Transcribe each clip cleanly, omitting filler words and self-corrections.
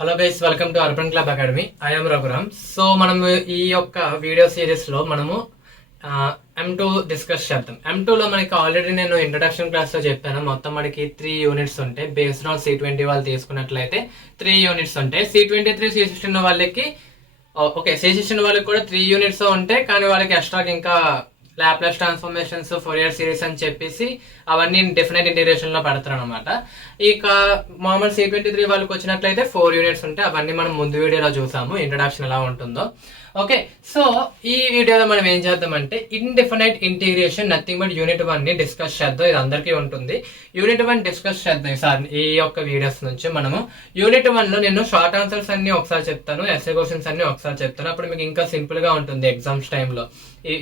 Hello guys, welcome to urban club academy. I'm Raghuram. So మనం ఈ యొక్క వీడియో సిరీస్ లో మనము M2 డిస్కస్ చేద్దాం. M2 లో మనకి ఆల్రెడీ నేను ఇంట్రడక్షన్ క్లాస్ లో చెప్పాను. మొత్తం మనకి 3 యూనిట్స్ ఉంటాయి. బేస్డ్ ఆన్ C20 వాళ్ళు తీసుకున్నట్లయితే 3 యూనిట్స్ ఉంటాయి. C23 C16 వాళ్ళకి C16 వాళ్ళకి కూడా 3 యూనిట్స్ ఉంటాయి. కానీ వాళ్ళకి ఎక్స్ట్రా ఇంకా లాప్లాస్ ట్రాన్స్ఫర్మేషన్స్, ఫోరియర్ సిరీస్ అని చెప్పేసి అవన్నీ డెఫినెట్ ఇంటిగ్రేషన్ లో పెడతారు అనమాట. ఇక మామూలు C23 వాళ్ళకి వచ్చినట్లయితే 4 యూనిట్స్ ఉంటాయి. అవన్నీ మనం ముందు వీడియోలో చూసాము, ఇంట్రడక్షన్ ఎలా ఉంటుందో. ఓకే, సో ఈ వీడియోలో మనం ఏం చేద్దామంటే indefinite integration nothing but unit 1 ని డిస్కస్ చేద్దాం. ఇది అందరికీ ఉంటుంది. యూనిట్ 1 డిస్కస్ చేద్దాం సార్. ఈ యొక్క వీడియోస్ నుంచి మనము యూనిట్ 1 లో నేను షార్ట్ ఆన్సర్స్ అన్ని ఒకసారి చెప్తాను, ఎస్ఏ క్వశ్చన్స్ అన్ని ఒకసారి చెప్తాను. అప్పుడు మీకు ఇంకా సింపుల్ గా ఉంటుంది ఎగ్జామ్స్ టైంలో.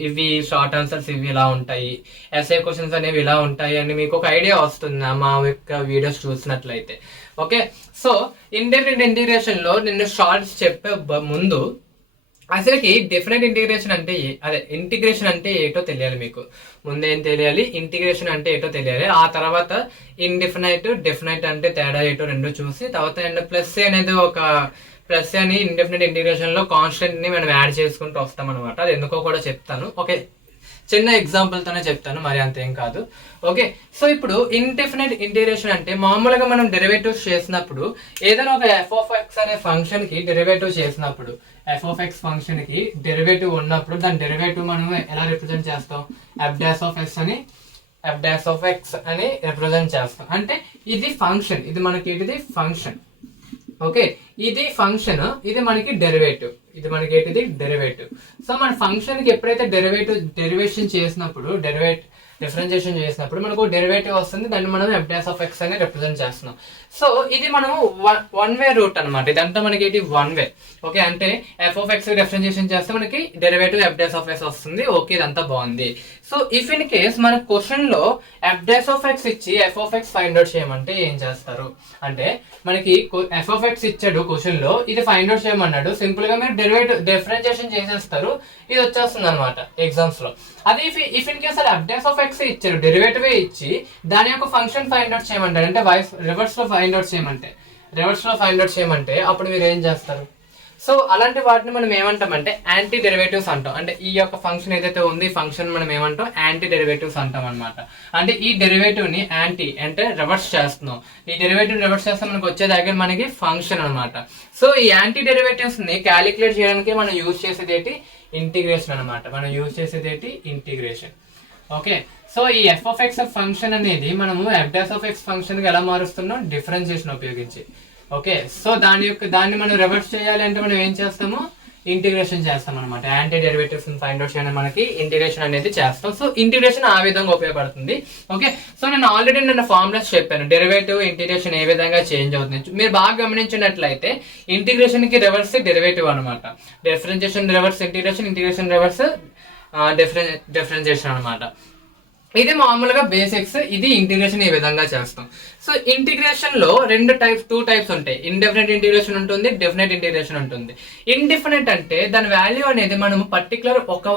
ఇవి షార్ట్ ఆన్సర్స్ ఇవి ఇలా ఉంటాయి, ఎస్ఏ క్వశ్చన్స్ అనేవి ఇలా ఉంటాయి అని మీకు ఒక ఐడియా వస్తుంది మా యొక్క వీడియోస్ చూసినట్లయితే. ఓకే, సో ఇండెఫినైట్ ఇంటిగ్రేషన్ లో నేను షార్ట్స్ చెప్పే ముందు అసలుకి డెఫినెట్ ఇంటిగ్రేషన్ అంటే అదే ఇంటిగ్రేషన్ అంటే ఏటో తెలియాలి మీకు. ముందేం తెలియాలి, ఇంటిగ్రేషన్ అంటే ఏటో తెలియాలి. ఆ తర్వాత ఇండెఫినైట్ డెఫినైట్ అంటే తేడా ఏటో రెండు చూసి తర్వాత ప్లస్ అనేది ఒక ప్లస్ అని ఇండెఫినెట్ ఇంటిగ్రేషన్ లో కాన్స్టెంట్ ని మనం యాడ్ చేసుకుంటూ వస్తాం అనమాట. అది ఎందుకో కూడా చెప్తాను. ఓకే, చిన్న ఎగ్జాంపుల్ తోనే చెప్తాను, మరి అంతేం కాదు. ఓకే, సో ఇప్పుడు ఇండెఫినెట్ ఇంటిగ్రేషన్ అంటే మామూలుగా మనం డెరివేటివ్స్ చేసినప్పుడు ఏదైనా ఒక f(x) అనే ఫంక్షన్ కి డెరివేటివ్ చేసినప్పుడు f(x) ఫంక్షన్ కి డెరివేటివ్ ఉన్నప్పుడు దాని డెరివేటివ్ మనం ఎలా రిప్రజెంట్ చేస్తాం? f'(x) అని రిప్రజెంట్ చేస్తాం. అంటే ఇది ఫంక్షన్, ఇది మనకి ఏంటిది ఫంక్షన్. ఓకే, ఇది ఫంక్షన్, ఇది మనకి డెరివేటివ్, ఇది మనకి ఏంటిది డెరివేటివ్. సో మన ఫంక్షన్ కి ఎప్పుడైతే డెరివేషన్ చేసినప్పుడు డిఫరెన్షియేషన్ చేసినప్పుడు మనకు డెరివేటివ్ వస్తుంది. దాన్ని మనం f'(x) అని రిప్రజెంట్ చేస్తున్నాం. సో ఇది మనము వన్ వే రూట్ అనమాట. ఇదంతా మనకి ఏంటి వన్ వే. ఓకే, అంటే f(x) డిఫరెన్షియేషన్ చేస్తే మనకి డెరివేటివ్ f'(x) వస్తుంది. ఓకే, ఇదంతా బాగుంది. సో ఇఫ్ ఇన్ కేస్ మన క్వశ్చన్ లో f'(x) ఇచ్చి f(x) ఫైండ్ అవుట్ చేయమంటే ఏం చేస్తారు అంటే, మనకి f(x) ఇచ్చాడు క్వశ్చన్ లో, ఇది ఫైండ్ అవుట్ చేయమన్నాడు. సింపుల్ గా మీరు డెరివేటివ్ డిఫరెన్షియేషన్ చేసేస్తారు, ఇది వచ్చేస్తుంది అనమాట ఎగ్జామ్స్ లో. అదే ఇఫ్ ఇన్ కేస్ f(x) ఇచ్చారు, డెరివేటివ్ ఇచ్చి దాని యొక్క ఫంక్షన్ ఫైండ్ అవుట్ చేయమంటారు. అంటే రివర్స్ లో ఫైండ్ అవుట్ చేయమంటే అప్పుడు మీరు ఏం చేస్తారు? సో అలాంటి వాటిని మనం ఏమంటామంటే యాంటీ డెరివేటివ్స్ అంటాం. అంటే ఈ యొక్క ఫంక్షన్ ఏదైతే ఉంది, ఫంక్షన్ మనం ఏమంటాం? యాంటీ డెరివేటివ్స్ అంటాం అనమాట. అంటే ఈ డెరివేటివ్ ని యాంటీ అంటే రివర్స్ చేస్తున్నాం. ఈ డెరివేటివ్ రివర్స్ చేస్తే మనకి వచ్చే దగ్గర మనకి ఫంక్షన్ అనమాట. సో ఈ యాంటీ డెరివేటివ్స్ ని క్యాలిక్యులేట్ చేయడానికి మనం యూజ్ చేసేది ఏంటి? ఇంటిగ్రేషన్ అనమాట. ఇంటిగ్రేషన్. ఓకే, సో ఈ f(x) ఫంక్షన్ అనేది మనము f'(x) ఫంక్షన్ గా ఎలా మారుస్తున్నాం? డిఫరెన్షియేషన్ ఉపయోగించి. ఓకే, సో దాన్ని మనం రివర్స్ చేయాలి అంటే మనం ఏం చేస్తాము? ఇంటిగ్రేషన్ చేస్తాం అనమాట. యాంటీ డెరివేటివ్స్ ఫైండ్ అవుట్ చేయడం మనకి ఇంటిగ్రేషన్ అనేది చేస్తాం. సో ఇంటిగ్రేషన్ ఆ విధంగా ఉపయోగపడుతుంది. ఓకే, సో నేను ఆల్రెడీ ఫార్ములాస్ చెప్పాను, డెరివేటివ్ ఇంటిగ్రేషన్ ఏ విధంగా చేంజ్ అవుతుంది. మీరు బాగా గమనించినట్లయితే ఇంటిగ్రేషన్ కి రివర్స్ డెరివేటివ్ అనమాట. Differentiation reverse integration, integration reverse differentiation అనమాట. ఇది మామూలుగా బేసిక్స్. ఇది ఇంటిగ్రేషన్ ఈ విధంగా చేస్తాం. సో ఇంటిగ్రేషన్ లో టూ టైప్స్ ఉంటాయి. ఇండెఫినెట్ ఇంటిగ్రేషన్ ఉంటుంది, డెఫినెట్ ఇంటిగ్రేషన్ ఉంటుంది. ఇండెఫినెట్ అంటే దాని వాల్యూ అనేది మనం పర్టికులర్ ఒక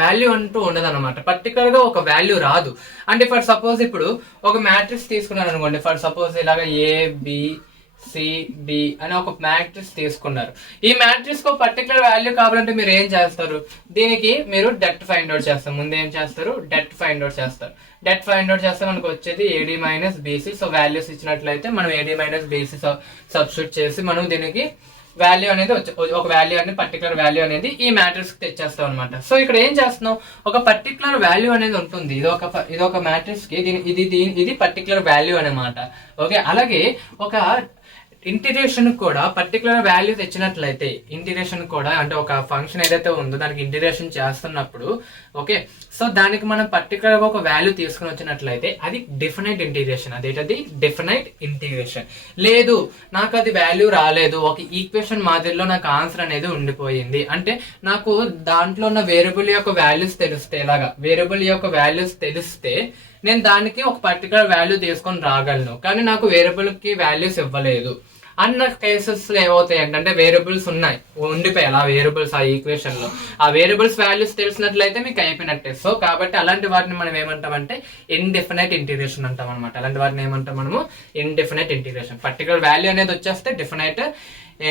వాల్యూ అంటూ ఉండదు అనమాట. పర్టికులర్ గా ఒక వాల్యూ రాదు. అంటే ఫర్ సపోజ్ ఇప్పుడు ఒక మ్యాట్రిక్స్ తీసుకున్నారు అనుకోండి. ఫర్ సపోజ్ ఇలాగ ABCD అని ఒక మ్యాట్రిక్స్ తీసుకున్నారు. ఈ మ్యాట్రిక్స్ కు పర్టికులర్ వాల్యూ కావాలంటే మీరు ఏం చేస్తారు? దీనికి మీరు డెట్ ఫైండ్ అవుట్ చేస్తారు. ముందు ఏం చేస్తారు? డెట్ ఫైండ్ అవుట్ చేస్తే మనకు వచ్చేది AD-BC. సో వాల్యూస్ ఇచ్చినట్లయితే మనం AD-BC సబ్స్టిట్యూట్ చేసి మనం దీనికి వాల్యూ అనేది ఒక వాల్యూ అనేది పర్టికులర్ వాల్యూ అనేది ఈ మ్యాట్రిక్స్ కి తెచ్చేస్తాం అనమాట. సో ఇక్కడ ఏం చేస్తున్నాం? ఒక పర్టికులర్ వాల్యూ అనేది ఉంటుంది. ఇది ఒక మ్యాట్రిక్స్ కి ఇది పర్టికులర్ వాల్యూ అనమాట. ఓకే, అలాగే ఒక ఇంటిగ్రేషన్ కూడా పర్టికులర్ వాల్యూ తెచ్చినట్లయితే, ఇంటిగ్రేషన్ కూడా అంటే ఒక ఫంక్షన్ ఏదైతే ఉందో దానికి ఇంటిగ్రేషన్ చేస్తున్నప్పుడు, ఓకే, సో దానికి మనం పర్టికులర్ గా ఒక వాల్యూ తీసుకుని వచ్చినట్లయితే అది డెఫినైట్ ఇంటిగ్రేషన్. అదేంటది? Definite integration. లేదు, నాకు అది వాల్యూ రాలేదు, ఒక ఈక్వేషన్ మాదిరిలో నాకు ఆన్సర్ అనేది ఉండిపోయింది అంటే, నాకు దాంట్లో ఉన్న వేరియబుల్ యొక్క వాల్యూస్ తెలిస్తే నేను దానికి ఒక పర్టికులర్ వాల్యూ తీసుకొని రాగలను. కానీ నాకు వేరియబుల్ కి వాల్యూస్ ఇవ్వలేదు అన్న కేసెస్ ఏమవుతాయి అంటే వేరియబుల్స్ ఉన్నాయి ఉండిపోయాయి ఆ వేరియబుల్స్ ఆ ఈక్వేషన్ లో, ఆ వేరియబుల్స్ వాల్యూస్ తెలిసినట్లయితే మీకు అయిపోయినట్టే. సో కాబట్టి అలాంటి వాటిని మనం ఏమంటామంటే ఇండెఫినైట్ ఇంటిగ్రేషన్ అంటాం అనమాట. అలాంటి వాటిని ఏమంటాం మనము ఇండెఫినైట్ ఇంటిగ్రేషన్. పర్టికులర్ వాల్యూ అనేది వచ్చేస్తే డెఫినైట్,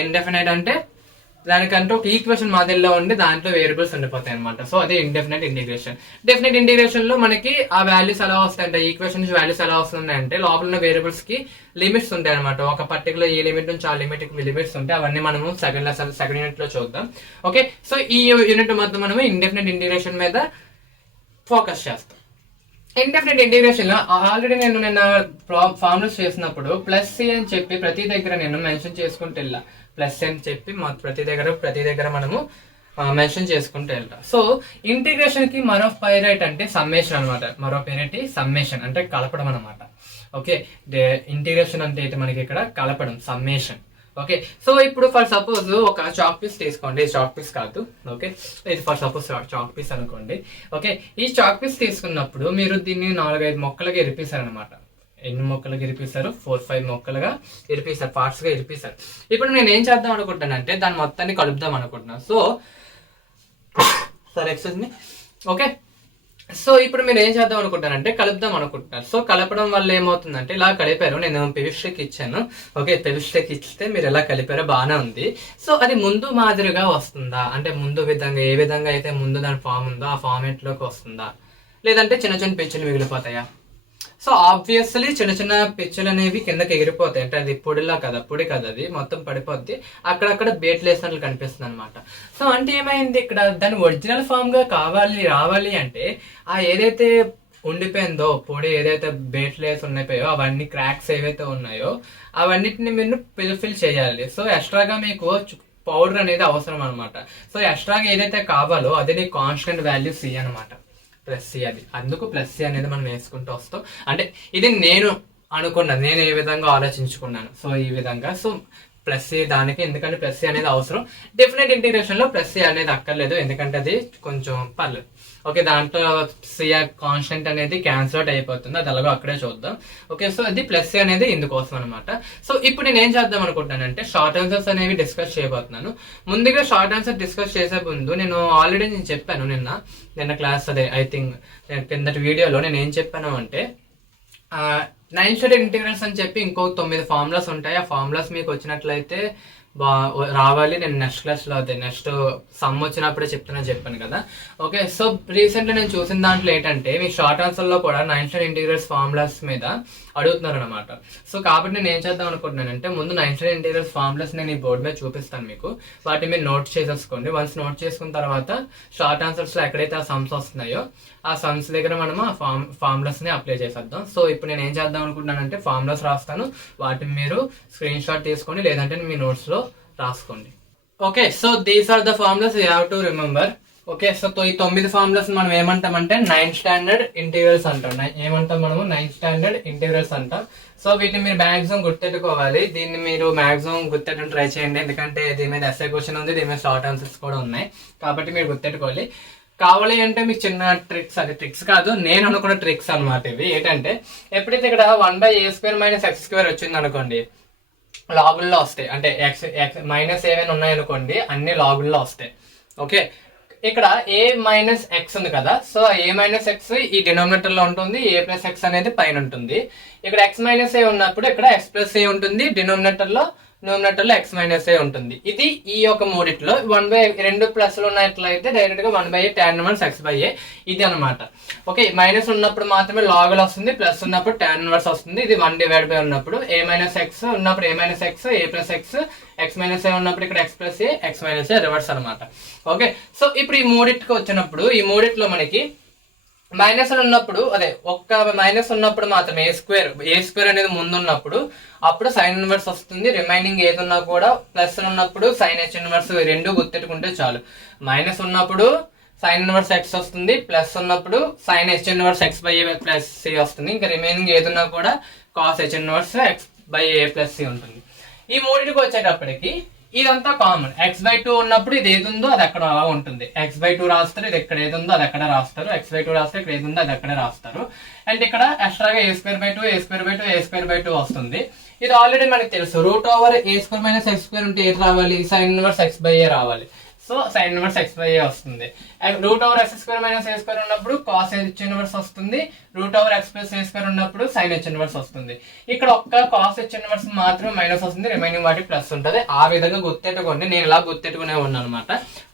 ఇండెఫినైట్ అంటే దానికంటే ఒక ఈక్వేషన్ మాదిరిలో ఉండి దాంట్లో వేరియబుల్స్ ఉండిపోతాయి అనమాట. సో అది ఇండెఫినైట్ ఇంటిగ్రేషన్. డెఫినెట్ ఇంటిగ్రేషన్ లో మనకి ఆ వాల్యూస్ ఎలా వస్తాయంటే, ఈక్వేషన్ నుంచి వాల్యూస్ ఎలా వస్తున్నాయంటే లోపల ఉన్న వేరియబుల్స్ కి లిమిట్స్ ఉంటాయి అనమాట. ఒక పర్టికులర్ ఈ లిమిట్ నుంచి ఆ లిమిట్ కి లిమిట్స్ ఉంటాయి. అవన్నీ మనము సెకండ్ యూనిట్ లో చూద్దాం. ఓకే, సో ఈ యూనిట్ మొత్తం మనము ఇండెఫినెట్ ఇంటిగ్రేషన్ మీద ఫోకస్ చేస్తాం. ఇండెఫినెట్ ఇంటిగ్రేషన్ లో ఆల్రెడీ నేను ఫార్ములాస్ చేసినప్పుడు ప్లస్ సి అని చెప్పి ప్రతి దగ్గర నేను మెన్షన్ చేసుకుంటూ వెళ్ళా. ప్లస్ అని చెప్పి ప్రతి దగ్గర మనము మెన్షన్ చేసుకుంటూ వెళ్తాం. సో ఇంటిగ్రేషన్ కి మరో పైరైట్ అంటే సమ్మేషన్ అనమాట. మరో పైరైట్ సమ్మేషన్ అంటే కలపడం అనమాట. ఓకే, ఇంటిగ్రేషన్ అంటే మనకి ఇక్కడ కలపడం, సమ్మేషన్. ఓకే, సో ఇప్పుడు ఫర్ సపోజ్ ఒక చాక్ పీస్ తీసుకోండి. చాక్ పీస్ కాదు, ఓకే, ఇది ఫర్ సపోజ్ చాక్ పీస్ అనుకోండి. ఓకే, ఈ చాక్ పీస్ తీసుకున్నప్పుడు మీరు దీన్ని 4-5 మొక్కలుగా ఇరిపిస్తారనమాట. ఎన్ని మొక్కలుగా ఇరిపిస్తారు? 4-5 మొక్కలుగా ఇరిపిస్తారు, పార్ట్స్ గా ఇరిపిస్తారు. ఇప్పుడు నేను ఏం చేద్దాం అనుకుంటానంటే దాన్ని మొత్తాన్ని కలుపుదాం అనుకుంటున్నాను. సో సరే, ఎక్స్క్యూజ్ మీ. ఓకే, సో ఇప్పుడు మీరు ఏం చేద్దాం అనుకుంటారంటే కలుపుదాం అనుకుంటున్నారు. సో కలపడం వల్ల ఏమవుతుందంటే ఇలా కలిపారు, నేను పెవిస్టిక్ ఇచ్చాను. ఓకే, పెవిస్టిక్ ఇస్తే మీరు ఎలా కలిపారో బాగానే ఉంది. సో అది ముందు మాదిరిగా వస్తుందా అంటే ముందు విధంగా ఏ విధంగా అయితే ముందు దాని ఫామ్ ఉందో ఆ ఫార్మేట్ లోకి వస్తుందా, లేదంటే చిన్న చిన్న పిచ్చులు మిగిలిపోతాయా? సో ఆబ్వియస్లీ చిన్న చిన్న పిచ్చులు అనేవి కిందకి ఎగిరిపోతాయి. అంటే అది పొడిలా కదా, పొడి కదా, అది మొత్తం పడిపోద్ది. అక్కడక్కడ బేట్లు వేసినట్లు కనిపిస్తుంది అనమాట. సో అంటే ఏమైంది ఇక్కడ, దాని ఒరిజినల్ ఫామ్ గా రావాలి అంటే ఆ ఏదైతే ఉండిపోయిందో పొడి, ఏదైతే బేట్లు వేసి ఉన్నాయో అవన్నీ క్రాక్స్ ఏవైతే ఉన్నాయో అవన్నిటిని మీరు ఫిల్ చేయాలి. సో ఎక్స్ట్రాగా మీకు పౌడర్ అనేది అవసరం అనమాట. సో ఎక్స్ట్రాగా ఏదైతే కావాలో అది నీ కాన్స్టెంట్ వాల్యూ సి అనమాట. ప్లస్ సి, అది అందుకు ప్లస్ సి అనేది మనం వేసుకుంటూ వస్తాం. అంటే ఇది నేను అనుకున్నాను, నేను ఏ విధంగా ఆలోచించుకున్నాను. సో ఈ విధంగా సో ప్లస్ సి దానికి, ఎందుకంటే ప్లస్ సి అనేది అవసరం. డెఫినెట్ ఇంటిగ్రేషన్ లో ప్లస్ సి అనేది అక్కర్లేదు, ఎందుకంటే అది కొంచెం పర్లేదు. ఓకే, దాంట్లో సి కాన్స్టెంట్ అనేది క్యాన్సిల్ అవుట్ అయిపోతుంది, అది అలాగో అక్కడే చూద్దాం. ఓకే, సో అది ప్లస్ సి అనేది ఇందుకోసం అనమాట. సో ఇప్పుడు నేను ఏం చేద్దాం అనుకుంటానంటే షార్ట్ ఆన్సర్స్ అనేవి డిస్కస్ చేయబోతున్నాను. ముందుగా షార్ట్ ఆన్సర్ డిస్కస్ చేసే ముందు నేను ఆల్రెడీ చెప్పాను నిన్న క్లాస్, అదే ఐ థింక్ కిందటి వీడియోలో నేను ఏం చెప్పాను అంటే 9 స్టేట్ ఇంటిగ్రల్స్ అని చెప్పి ఇంకో 9 ఫార్ములాస్ ఉంటాయి. ఆ ఫార్ములాస్ మీకు వచ్చినట్లయితే రావాలి. నేను నెక్స్ట్ క్లాస్ లో అదే నెక్స్ట్ సమ్ వచ్చినప్పుడే చెప్పాను కదా. ఓకే, సో రీసెంట్లీ నేను చూసిన దాంట్లో ఏంటంటే మీ షార్ట్ ఆన్సర్ లో కూడా 9 స్టేట్ ఇంటిగ్రల్స్ ఫార్ములాస్ మీద అడుగుతున్నారు అనమాట. సో కాబట్టి నేను ఏం చేద్దాం అనుకుంటున్నానంటే ముందు 9 స్టేట్ ఇంటిగ్రల్స్ ఫార్ములాస్ నేను ఈ బోర్డు మీద చూపిస్తాను మీకు. వాటిని మీరు నోట్ చేసేసుకోండి. వన్స్ నోట్ చేసుకున్న తర్వాత షార్ట్ ఆన్సర్స్ లో ఎక్కడైతే ఆ సమ్స్ వస్తున్నాయో ఆ సమ్స్ దగ్గర మనం ఆ ఫార్ములాస్ ని అప్లై చేసేద్దాం. సో ఇప్పుడు నేను ఏం చేద్దాం అనుకుంటున్నానంటే ఫార్ములాస్ రాస్తాను, వాటిని మీరు స్క్రీన్ షాట్ తీసుకోండి, లేదంటే మీ నోట్స్ లో రాసుకోండి. Okay, so these are the formulas you have to remember. Okay, so ఈ 9 ఫార్ములాస్ మనం ఏమంటామంటే 9 స్టాండర్డ్ ఇంటిగ్రల్స్ అంటాం. ఏమంటాం మనము 9 స్టాండర్డ్ ఇంటిగ్రల్స్ అంటాం. సో వీటిని మీరు మాక్సిమం గుర్తెట్టుకోవాలి. దీన్ని మీరు మాక్సిమం గుర్తెట్టడం ట్రై చేయండి, ఎందుకంటే దీని మీద ఎస్ఏ క్వశ్చన్ ఉంది, దీని మీద షార్ట్ ఆన్సర్స్ కూడా ఉన్నాయి, కాబట్టి మీరు గుర్తెట్టుకోవాలి. కావాలి అంటే మీకు చిన్న ట్రిక్స్, అది ట్రిక్స్ కాదు నేను అనుకున్న ట్రిక్స్ అనమాట ఇవి. ఏంటంటే ఎప్పుడైతే ఇక్కడ 1/a² - x² వచ్చింది అనుకోండి, లాగుల్లో వస్తాయి. అంటే ఎక్స్ మైనస్ ఏమైనా ఉన్నాయనుకోండి అన్ని లాగుల్లో వస్తాయి. ఓకే, ఇక్కడ a - x ఉంది కదా, సో a - x ఈ డినామినేటర్ లో ఉంటుంది, a+x అనేది పైన ఉంటుంది. ఇక్కడ x - a ఉన్నప్పుడు ఇక్కడ x+a ఉంటుంది, డినామినేటర్ లో x - a ఉంటుంది. ఇది ఈ యొక్క మూడిట్లో 1/2 ప్లస్లు ఉన్నట్లయితే డైరెక్ట్ గా 1/a tan - x/a ఇది అనమాట. ఓకే, మైనస్ ఉన్నప్పుడు మాత్రమే లాగులు వస్తుంది, ప్లస్ ఉన్నప్పుడు tan 1 వస్తుంది. ఇది 1/by ఉన్నప్పుడు a - x ఉన్నప్పుడు a - x, a+x, x - a ఉన్నప్పుడు ఇక్కడ x+a, x - a రివర్స్ అనమాట. ఓకే, సో ఇప్పుడు ఈ మూడిటికి వచ్చినప్పుడు ఈ మూడిట్లో మనకి మైనస్ ఉన్నప్పుడు, అదే ఒక్క మైనస్ ఉన్నప్పుడు మాత్రం ఏ స్క్వేర్ అనేది ముందు ఉన్నప్పుడు అప్పుడు సైన్ ఇన్వర్స్ వస్తుంది. రిమైనింగ్ ఏది ఉన్నా కూడా ప్లస్ ఉన్నప్పుడు సైన్ హెచ్ ఇన్వర్స్, రెండు గుర్తెట్టుకుంటే చాలు. మైనస్ ఉన్నప్పుడు సైన్ ఇన్వర్స్ ఎక్స్ వస్తుంది, ప్లస్ ఉన్నప్పుడు సైన్ హెచ్ ఇన్వర్స్ x/a+c వస్తుంది. ఇంకా రిమైనింగ్ ఏది ఉన్నా కూడా కాస్ హెచ్ ఇన్వర్స్ x/a+c ఉంటుంది. ఈ మూడింటికి వచ్చేటప్పటికి ఇదంతా కామన్. x/2 ఉన్నప్పుడు ఇది ఏది ఉందో అది అక్కడ అలా ఉంటుంది. x/2 రాస్తారు, ఇది ఇక్కడ ఏది ఉందో అది అక్కడ రాస్తారు. x/2 రాస్తే ఇక్కడ ఏది ఉందో అది అక్కడే రాస్తారు. అండ్ ఇక్కడ ఎక్స్ట్రాగా a²/2 వస్తుంది. ఇది ఆల్రెడీ మనకి తెలుసు, √(a²-x² ఉంటే ఏది రావాలి, sin ఇన్వర్స్ x/a రావాలి. సో sin ఇన్వర్స్ x/a వస్తుంది. √(x²-a² ఉన్నప్పుడు cos h ఇన్వర్స్ వస్తుంది, √(x+a² ఉన్నప్పుడు sin h ఇన్వర్స్ వస్తుంది. ఇక్కడ ఒక్క cos h ఇన్వర్స్ మాత్రం మైనస్ వస్తుంది, రిమైనింగ్ వాటి ప్లస్ ఉంటుంది. ఆ విధంగా గుర్తెట్టుకోండి, నేను ఇలా గుర్తెట్టుకునే ఉన్నాను అనమాట.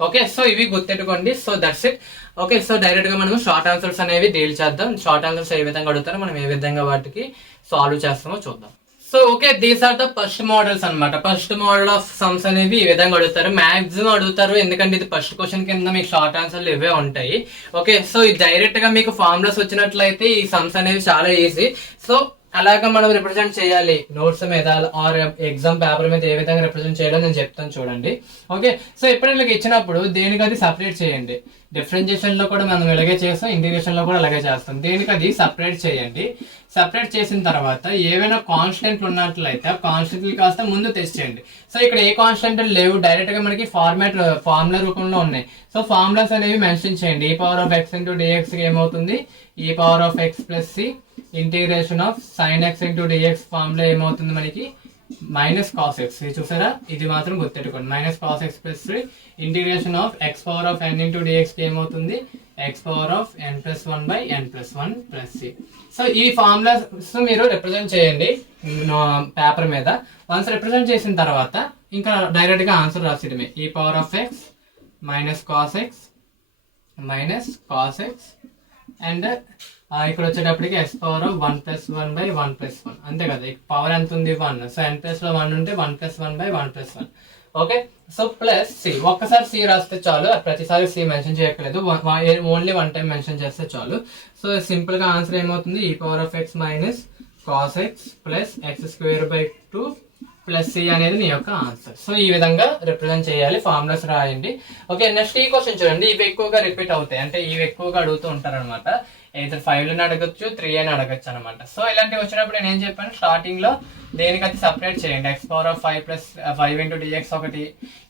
ఓకే, సో ఇవి గుర్తెట్టుకోండి. So that's it. Okay, so direct గా మనం షార్ట్ ఆన్సర్స్ అనేవి డీల్ చేద్దాం. షార్ట్ ఆన్సర్స్ ఏ విధంగా అడుగుతారో మనం ఏ విధంగా వాటికి సాల్వ్ చేస్తామో చూద్దాం. So okay, these are the first models అనమాట. ఫస్ట్ మోడల్ ఆఫ్ సమ్స్ అనేవి ఈ విధంగా అడుగుతారు, మాక్సిమం అడుగుతారు, ఎందుకంటే ఇది ఫస్ట్ క్వశ్చన్ కింద మీకు షార్ట్ ఆన్సర్లు ఇవే ఉంటాయి. ఓకే, సో ఇది డైరెక్ట్ గా మీకు ఫార్ములాస్ వచ్చినట్లయితే ఈ సమ్స్ అనేవి చాలా ఈజీ. సో అలాగా మనం రిప్రజెంట్ చేయాలి నోట్స్ మీద ఆర్ ఎగ్జామ్ పేపర్ మీద ఏ విధంగా రిప్రజెంట్ చేయాలో నేను చెప్తాను చూడండి. ఓకే, సో ఎప్పుడైనా ఇచ్చినప్పుడు దేనికి అది సపరేట్ చేయండి. డిఫరెన్షియేషన్ లో కూడా మనం ఇలాగే చేస్తాం, ఇంటిగ్రేషన్ లో కూడా అలాగే చేస్తాం. దేనికి అది సపరేట్ చేయండి. సపరేట్ చేసిన తర్వాత ఏవైనా కాన్స్టెంట్లు ఉన్నట్లయితే కాన్స్టెంట్లు కాస్త ముందు తెచ్చేయండి. సో ఇక్కడ ఏ కాన్స్టెంట్ లేవు, డైరెక్ట్ గా మనకి ఫార్ములా రూపంలో ఉన్నాయి. సో ఫార్ములాస్ అనేవి మెన్షన్ చేయండి. e⁻x × dx ఏమవుతుంది, e⁻x + c integration of sin x × dx formula ఏమవుతుంది మనకి -cos x. ఇది చూసారా, ఇది మాత్రం గుర్తెట్టుకోండి. -cos x + 3 integration of x⁻n × dx ఏమవుతుంది x⁻n+1/n+1 + c. సో ఈ ఫార్ములాస్ మీరు రిప్రజెంట్ చేయండి పేపర్ మీద. వన్స్ రిప్రజెంట్ చేసిన తర్వాత ఇంకా డైరెక్ట్ గా ఆన్సర్ రాసేయడమే. e⁻x -cos x అండ్ ఇక్కడ వచ్చేటప్పటికి x⁻1+1/1+1 అంతే కదా. పవర్ ఎంత ఉంది 1, సో n ప్లస్ లో 1 ఉంటే 1+1/1+1. ఓకే, సో ప్లస్ సి, ఒక్కసారి సి రాస్తే చాలు, ప్రతిసారి సి మెన్షన్ చేయక్కర్లేదు, ఓన్లీ వన్ టైం మెన్షన్ చేస్తే చాలు. సో సింపుల్ గా ఆన్సర్ ఏమవుతుంది, e⁻x -cos x + x²/2 + c అనేది నీ యొక్క ఆన్సర్. సో ఈ విధంగా రిప్రజెంట్ చేయాలి, ఫార్ములాస్ రాయండి. ఓకే, నెక్స్ట్ ఈ క్వశ్చన్ చూడండి. ఇవి ఎక్కువగా రిపీట్ అవుతాయి, అంటే ఇవి ఎక్కువగా అడుగుతూ ఉంటారు అనమాట. ఇద్దరు 5 అడగచ్చు, 3 అని అడగచ్చు అనమాట. సో ఇలాంటివి వచ్చినప్పుడు నేను ఏం చెప్పాను, స్టార్టింగ్ లో దేనికైతే సపరేట్ చేయండి. x⁻5 + 5 × dx ఒకటి,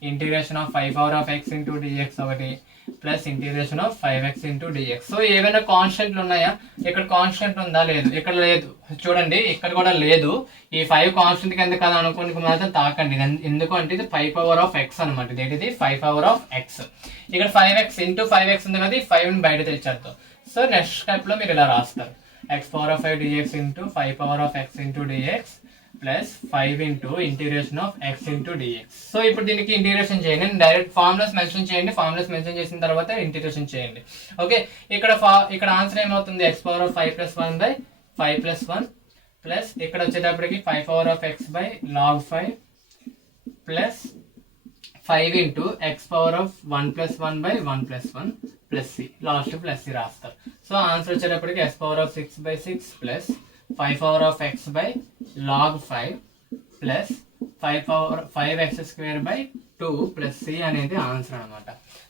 ఇంటిగ్రేషన్ ఆఫ్ 5⁻x × dx ఒకటి, plus integration of 5x × dx. So ఏవైనా కాన్స్టెంట్లు ఉన్నాయా, ఇక్కడ కాన్స్టెంట్ ఉందా, లేదు, ఇక్కడ లేదు చూడండి, ఇక్కడ కూడా లేదు. ఈ 5 కాన్స్టెంట్ కింద కదా అనుకోని మాత్రం తాకండి. ఎందుకు అంటే ఇది 5⁻x అనమాట. ఇది 5�x. ఇక్కడ 5x × 5x ఉంది కదా, ఈ 5 ని బయట తెచ్చేద్దాం. సో నెక్స్ట్ స్టెప్ లో మీరు ఇలా రాస్తారు, x⁻5 dx × 5⁻x × dx plus 5 × integration of x × dx. So ఇప్పుడు దీనికి ఇంటిగ్రేషన్ చేయండి. డైరెక్ట్ ఫార్ములాస్ మెన్షన్ చేయండి, ఫార్ములాస్ మెన్షన్ చేసిన తర్వాత ఇంటిగ్రేషన్ చేయండి. ఓకే, ఇక్కడ ఆన్సర్ ఏమవుతుంది, x⁻5 + 1/5 + 1 ప్లస్ ఇక్కడ వచ్చేటప్పటికి 5⁻x/log 5 plus 5 × x⁻1+1/1+1 plus C, last plus C రాస్తారు. సో ఆన్సర్ వచ్చేటప్పటికి x⁻6/6 plus 5⁻x/log 5 plus 5x²/2 plus C అనేది ఆన్సర్ అనమాట.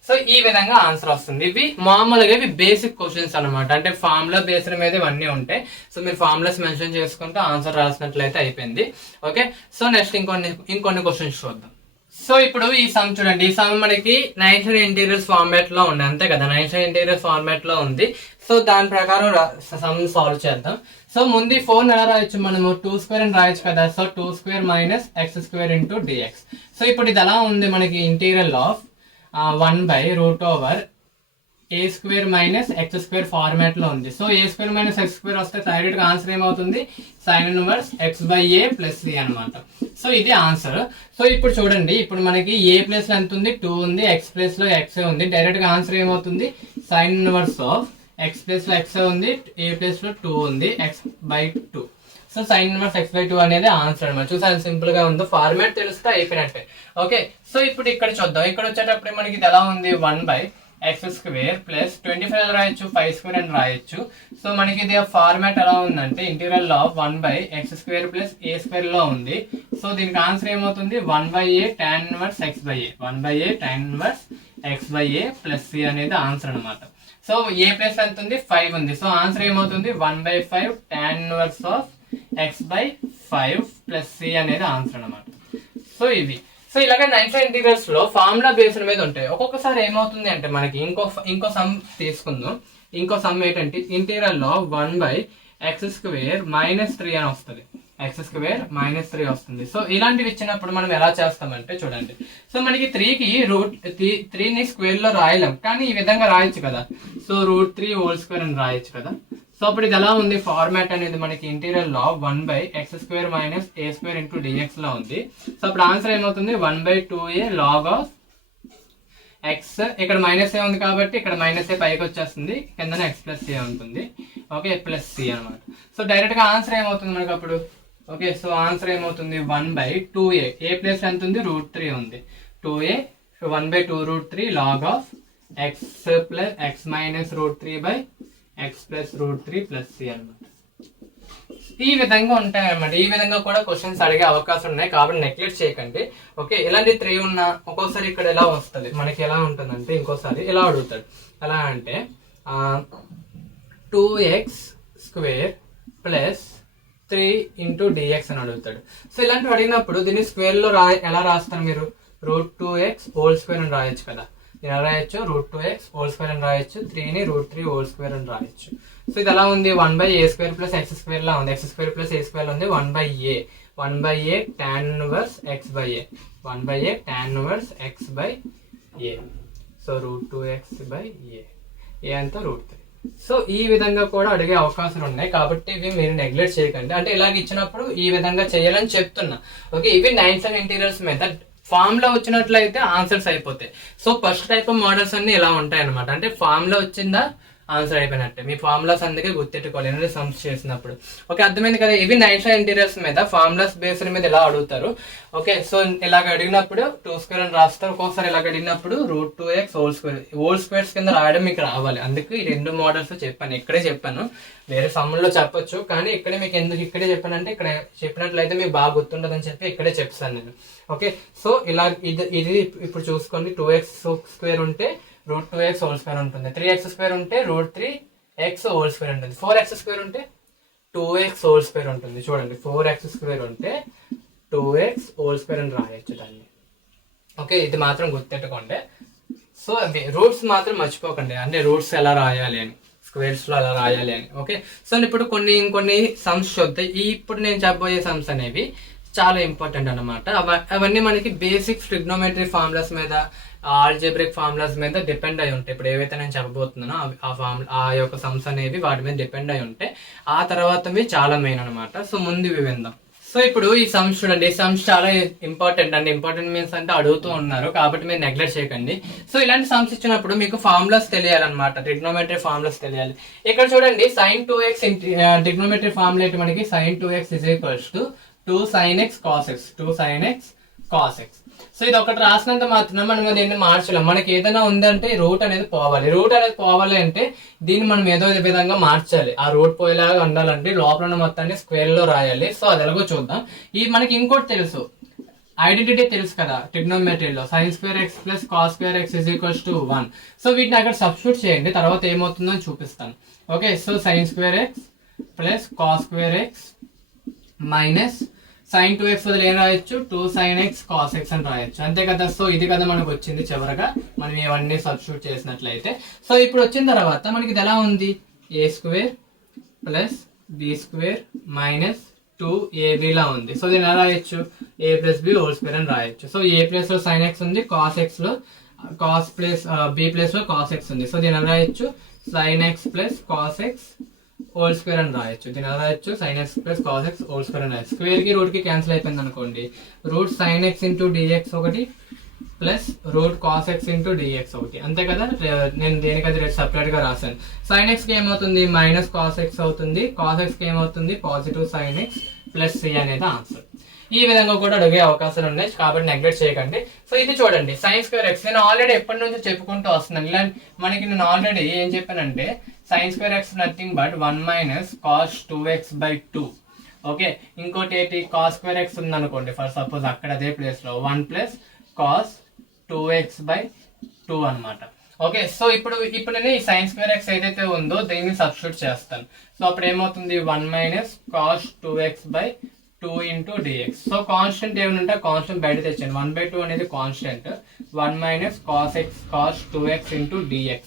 సో ఈ విధంగా ఆన్సర్ వస్తుంది. ఇవి మామూలుగా ఇవి బేసిక్ క్వశ్చన్స్ అనమాట, అంటే ఫార్ములా బేస్డ్ మీద ఇవన్నీ ఉంటాయి. సో మీరు ఫార్ములాస్ మెన్షన్ చేసుకుంటే ఆన్సర్ రాసినట్లయితే అయిపోయింది. ఓకే, సో నెక్స్ట్ ఇంకొన్ని క్వశ్చన్స్ చూద్దాం. సో ఇప్పుడు ఈ సమ్ చూడండి, ఈ సమ్ మనకి నైన్షన్ ఇంటీరియర్స్ ఫార్మాట్ లో ఉంది, అంతే కదా, నైన్షన్ ఇంటీరియర్స్ ఫార్మాట్ లో ఉంది. సో దాని ప్రకారం సమ్ సాల్వ్ చేద్దాం. సో ముందు 4 ఎలా రాయొచ్చు, మనము 2² అని రాయొచ్చు కదా. So 2² - x² × dx. సో ఇప్పుడు ఇది ఎలా ఉంది మనకి, interior of 1/√a² - x² format లో ఉంది. సో a² - x² వస్తే డైరెక్ట్ గా ఆన్సర్ ఏమవుతుంది, sin ఇన్వర్స్ x/a + c అనమాట. సో ఇది ఆన్సర్. సో ఇప్పుడు చూడండి, ఇప్పుడు మనకి a ప్లేస్ లో ఎంత ఉంది, 2 ఉంది, x ప్లేస్ లో x ఉంది. డైరెక్ట్ గా ఆన్సర్ ఏమవుతుంది, sin inverse of x place లో x ఉంది, a ప్లేస్ లో 2 ఉంది, x/2. So sin inverse x/2 అనేది ఆన్సర్ అనమాట. చూసాను సింపుల్ గా ఉందో, ఫార్మాట్ తెలిస్తే అయిపోయినట్టే. ఓకే, సో ఇప్పుడు ఇక్కడ చూద్దాం. ఇక్కడ వచ్చేటప్పుడు మనకి ఇది ఎలా ఉంది, 1/x² ప్లస్ 25 రాయొచ్చు, 5² అని రాయొచ్చు. సో మనకి ఇది ఫార్మాట్ ఎలా ఉందంటే, interior of 1/x² plus a² లో ఉంది. సో దీనికి ఆన్సర్ ఏమవుతుంది, 1/a tan inverse x/a, 1/a tan inverse x/a plus c అనేది ఆన్సర్ అనమాట. సో a ప్లస్ ఎంత ఉంది, 5 ఉంది. సో ఆన్సర్ ఏమవుతుంది, 1/5 tan inverse of x/5 plus c అనేది ఆన్సర్ అనమాట. సో ఇవి సో ఇలాగే నైన్షన్ ఇంటీరియర్స్ లో ఫార్ములా బేస్డ్ మీద ఉంటాయి. ఒక్కొక్కసారి ఏమవుతుంది అంటే మనకి ఇంకో సమ్ తీసుకుందాం. ఇంకో సమ్ ఏంటంటే ఇంటీరియల్ లో 1/x² - 3 అని వస్తుంది. ఎక్స్ స్క్వేర్ మైనస్ 3 వస్తుంది. సో ఇలాంటివి ఇచ్చినప్పుడు మనం ఎలా చేస్తామంటే చూడండి, సో మనకి 3కి రూట్ 3ని స్క్వేర్ లో రాయలేం, కానీ ఈ విధంగా రాయొచ్చు కదా. సో √3 హోల్ స్క్వేర్ అని రాయొచ్చు కదా. సో అప్పుడు ఇది ఎలా ఉంది, ఫార్మాట్ అనేది మనకి ఇంటీరియర్ లో 1/x² minus a² into dx లా ఉంది. సో అప్పుడు ఆన్సర్ ఏమవుతుంది, 1/2a log ఆఫ్ ఎక్స్, ఇక్కడ మైనస్ ఏ ఉంది కాబట్టి ఇక్కడ మైనస్ ఏ పైకి వచ్చేస్తుంది, కిందనే x ప్లస్ ఏ ఉంటుంది. ఓకే, ప్లస్ సి అనమాట. సో డైరెక్ట్ గా ఆన్సర్ ఏమవుతుంది మనకి అప్పుడు, ఓకే సో ఆన్సర్ ఏమవుతుంది 1/2a, ఏ ప్లేస్ ఎంత ఉంది, √3 ఉంది, 2a 1/2√3 log of x minus √3/x plus √3 plus C అనమాట. ఈ విధంగా ఉంటాయి అన్నమాట. ఈ విధంగా కూడా క్వశ్చన్స్ అడిగే అవకాశం ఉన్నాయి, కాబట్టి నెగ్లెక్ట్ చేయకండి. ఓకే, ఇలాంటి 3 ఉన్నా ఒక్కోసారి ఇక్కడ ఎలా వస్తుంది మనకి, ఎలా ఉంటుందంటే ఇంకోసారి ఇలా అడుగుతాడు. ఎలా అంటే 2x² ప్లస్ 3 ఇంటూ dx అని అడుగుతాడు. సో ఇలాంటివి అడిగినప్పుడు దీన్ని స్క్వేర్ లో ఎలా రాస్తారు మీరు, √2x హోల్ స్క్వేర్ అని రాయొచ్చు కదా. ఇలా రాయొచ్చు, √2x హోల్ స్క్వేర్ అని రాయొచ్చు, 3ని √3 హోల్ స్క్వేర్ అని రాయొచ్చు. సో ఇది ఎలా ఉంది, 1/a² ప్లస్ x² లా ఉంది, x² ప్లస్ a² ఉంది, 1/a tan inverse x/a, 1/a tan inverse x/a. So √2x/a, a అంతా √3. సో ఈ విధంగా కూడా అడిగే అవకాశాలు ఉన్నాయి, కాబట్టి ఇవి మీరు నెగ్లెక్ట్ చేయకండి. అంటే ఇలాగ ఇచ్చినప్పుడు ఈ విధంగా చేయాలని చెప్తున్నా. ఓకే, ఇవి 9 సమ్ ఇంటీరియర్స్ మెథడ్. ఫామ్ లో వచ్చినట్లయితే ఆన్సర్స్ అయిపోతాయి. So first type of models అన్ని ఇలా ఉంటాయి అనమాట. అంటే ఫామ్ లో వచ్చిందా ఆన్సర్ అయిపోయినట్టే. మీ ఫార్ములాస్ అందుకే గుర్తెట్టుకోవాలి ఎందుకంటే సమ్స్ చేసినప్పుడు. ఓకే, అర్థమైంది కదా. ఇవి 9 సమ్ ఇంటీరియర్స్ మీద ఫార్ములాస్ బేస్డ్ మీద ఇలా అడుగుతారు. ఓకే, సో ఇలాగ అడిగినప్పుడు 2² అని రాస్తారు. ఒక్కొక్కసారి ఇలాగ అడిగినప్పుడు √2x హోల్ స్క్వేర్స్ కింద రాయడం మీకు రావాలి. అందుకు ఈ 2 మోడల్స్ చెప్పాను, ఇక్కడే చెప్పాను. వేరే సమ్ముల్లో చెప్పొచ్చు, కానీ ఇక్కడే మీకు ఎందుకు ఇక్కడే చెప్పానంటే ఇక్కడ చెప్పినట్లయితే మీకు బాగా గుర్తుండదని చెప్పి ఇక్కడే చెప్తాను నేను. ఓకే, సో ఇలా ఇది ఇప్పుడు చూసుకోండి. 2x² ఉంటే √2x హోల్ స్క్వేర్ ఉంటుంది, 3x² ఉంటే √3x హోల్ స్క్వేర్ ఉంటుంది, 4x² ఉంటే 2x హోల్ స్క్వేర్ ఉంటుంది. చూడండి, 4x² ఉంటే 2x హోల్ స్క్వేర్ అని రాయొచ్చు దాన్ని. ఓకే, ఇది మాత్రం గుర్తెట్టుకోండి. సో అవి రూట్స్ మాత్రం మర్చిపోకండి, అంటే రూట్స్ ఎలా రాయాలి అని, స్క్వేర్స్ లో ఎలా రాయాలి అని. ఓకే, సో ఇప్పుడు ఇంకొన్ని సమ్స్ చూద్దాం. ఇప్పుడు నేను చెప్పబోయే సమ్స్ అనేవి చాలా ఇంపార్టెంట్ అన్నమాట. అవన్నీ మనకి బేసిక్ ట్రిగ్నోమెట్రీ ఫార్ములాస్ మీద, ఆల్జీబ్రిక్ ఫార్ములాస్ మీద డిపెండ్ అయి ఉంటాయి. ఇప్పుడు ఏవైతే నేను చెప్పబోతున్నానో ఆ యొక్క సమ్స్ అనేవి వాటి మీద డిపెండ్ అయి ఉంటాయి. ఆ తర్వాతవి చాలా మెయిన్ అనమాట. సో ముందు ఇవి విందాం. సో ఇప్పుడు ఈ సమ్స్ చూడండి, ఈ సమ్స్ చాలా ఇంపార్టెంట్ అండి. ఇంపార్టెంట్ మీన్స్ అంటే అడుగుతూ ఉన్నారు కాబట్టి మీరు నెగ్లెక్ట్ చేయకండి. సో ఇలాంటి సమ్స్ ఇచ్చినప్పుడు మీకు ఫార్ములాస్ తెలియాలన్నమాట, ట్రిగ్నోమెట్రీ ఫార్ములాస్ తెలియాలి. ఇక్కడ చూడండి, sin 2x ట్రిగ్నోమెట్రీ ఫార్ములా ఏంటి మనకి, sin 2x = 2 sin x cos x, 2 sin x cos x. So ఇది ఒకటి రాసినంత మాత్రం మనం దీన్ని మార్చలేం. మనకి ఏదైనా ఉందంటే రూట్ అనేది పోవాలి. రూట్ అనేది పోవాలి అంటే దీన్ని మనం ఏదో విధంగా మార్చాలి. ఆ రూట్ పోయేలాగా ఉండాలంటే లోపల ఉన్న మొత్తాన్ని స్క్వేర్ లో రాయాలి. సో అది ఎలాగో చూద్దాం. ఈ మనకి ఇంకోటి తెలుసు, ఐడెంటిటీ తెలుసు కదా ట్రిగ్నోమెట్రీలో, sin² x plus cos² x = 1. So వీటిని అక్కడ సబ్స్టిట్యూట్ చేయండి, తర్వాత ఏమవుతుందో చూపిస్తాను. Okay, so sin² x plus cos² x minus sin 2x వదిలి ఏం రాయొచ్చు, 2 sin x cos x అని రాయొచ్చు, అంతే కదా. సో ఇది కదా మనకు వచ్చింది చివరగా మనం ఇవన్నీ సబ్స్టిట్యూట్ చేసినట్లయితే. సో ఇప్పుడు వచ్చిన తర్వాత మనకి ఇది ఎలా ఉంది, a² plus b² minus 2ab లా ఉంది. సో దీన్ని ఎలా రాయొచ్చు, a plus b whole square అని రాయొచ్చు. సో a ప్లేస్ లో sin x ఉంది, cos x లో cos ప్లస్ b ప్లేస్ లో cos x ఉంది. సో దీన్ని ఎలా రాయొచ్చు, sin x plus cos x whole square అని రాయొచ్చు. దీని ఎలా రాయొచ్చు, sin x plus cos x whole square అని రాయొచ్చు. స్క్వేర్ కి రూట్ కి క్యాన్సిల్ అయిపోయింది అనుకోండి, root sin x into dx ఒకటి plus root cos x into dx ఒకటి, అంతే కదా. నేను దేనికది సపరేట్ గా రాశాను. sin x కి ఏమవుతుంది, మైనస్ cos x అవుతుంది, cos x కి ఏమవుతుంది, positive sin x plus c అనేది ఆన్సర్. ఈ విధంగా కూడా అడిగే అవకాశాలు ఉన్నాయి కాబట్టి నెగ్లెక్ట్ చేయకండి. సో ఇది చూడండి, sin² x నేను ఆల్రెడీ ఎప్పటి నుంచో చెప్పుకుంటూ వస్తున్నాను. ఇలా మనకి నేను ఆల్రెడీ ఏం చెప్పానంటే sin² x nothing but 1 - cos 2x/2. Okay, ఇంకోటి ఏంటి, cos² x ఉందనుకోండి ఫర్ సపోజ్, అక్కడ అదే ప్లేస్ లో 1 + cos 2x/2 అనమాట. ఓకే, సో ఇప్పుడు నేను ఈ sin² x ఏదైతే ఉందో దీన్ని సబ్స్టిట్యూట్ చేస్తాను. సో అప్పుడు ఏమవుతుంది, 1 - cos 2x/2 into dx. So constant ఏమంటే కాన్స్టెంట్ బయట తెచ్చాను, 1/2 అనేది constant, 1 - cos 2x into dx.